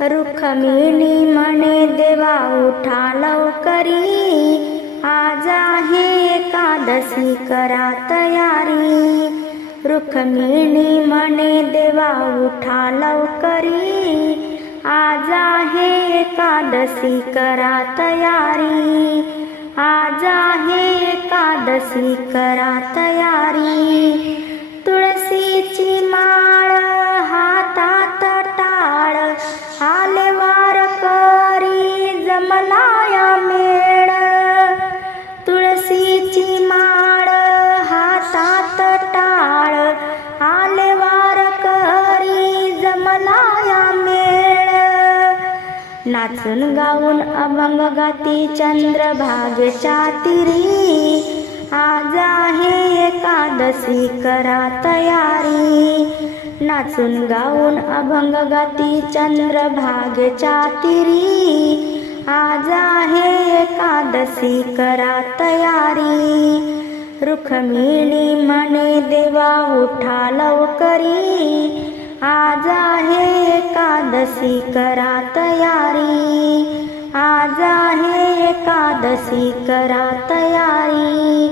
रुखमिणी म्हणे देवा उठा लवकरी. आज आहे एकादशी करा तयारी. रुखमिणी म्हणे देवा उठा लवकरी. आज आहे एकादशी करा तयारी. आज आहे एकादशी करा तयारी. नाचून गाऊन अभंग गाती चंद्रभागेच्या चातिरी. आज आहे एकादशी करा तयारी. नाचून गाऊन अभंग गाती चंद्रभागेच्या चातिरी. आज आहे एकादशी करा तयारी. रुखमिणी म्हणे देवा उठा लवकरी. आज आहे एकादशी करा तयारी. आज आहे एकादशी करा तयारी.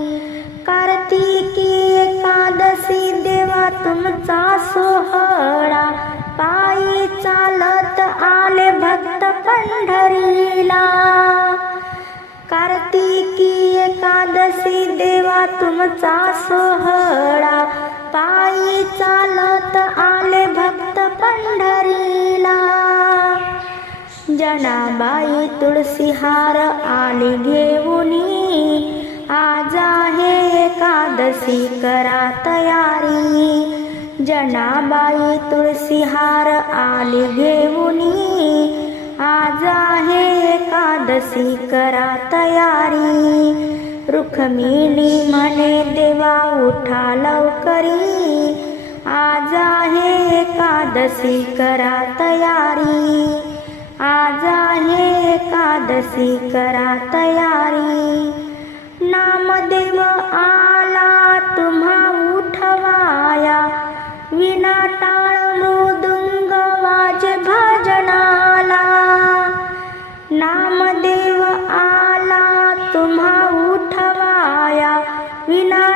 कार्तिकी एकादशी देवा तुमचा सोहळा. पायी चालत आले भक्त पंढरीला. कार्तिकी एकादशी देवा तुमचा सोहळा. पायी चालत आले भक्त पंढरीला. जनाबाई तुळशीहार आली घेऊनी आज आहे एकादशी करा तयारी. जनाबाई तुळसीहार आली घेऊनी आज आहे एकादशी करा तयारी. रुखमिणी म्हणे देवा उठा लवकरी. आज आहे एकादशी करा तयारी. आज आहे एकादशी करा तयारी. नामदेव आ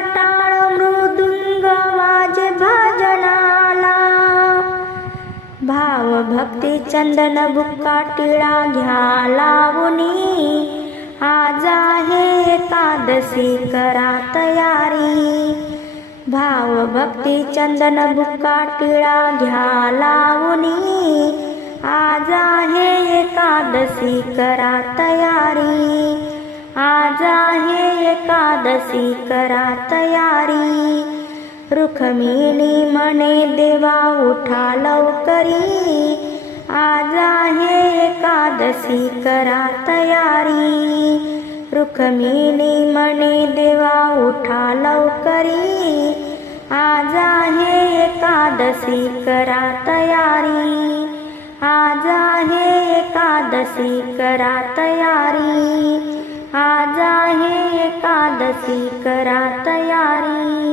टाळ मृदुंग माझे भजनाला भाव भक्ती चंदन बुक्का टिळा घ्या लावणी. आज आहे एकादशी करा तयारी. भाव भक्ती चंदन बुक्का टिळा घ्या लावणी. आज आहे एकादशी करा तयारी. आहे एकादशी करा तयारी. रुखमिणी म्हणे देवा उठा लवकरी. आज आहे एकादशी करा तयारी. रुखमिणी म्हणे देवा उठा लवकरी. आज आहे एकादशी करा तयारी. आज आहे एकादशी करा तयारी. आज आहे एकादशी करा तयारी।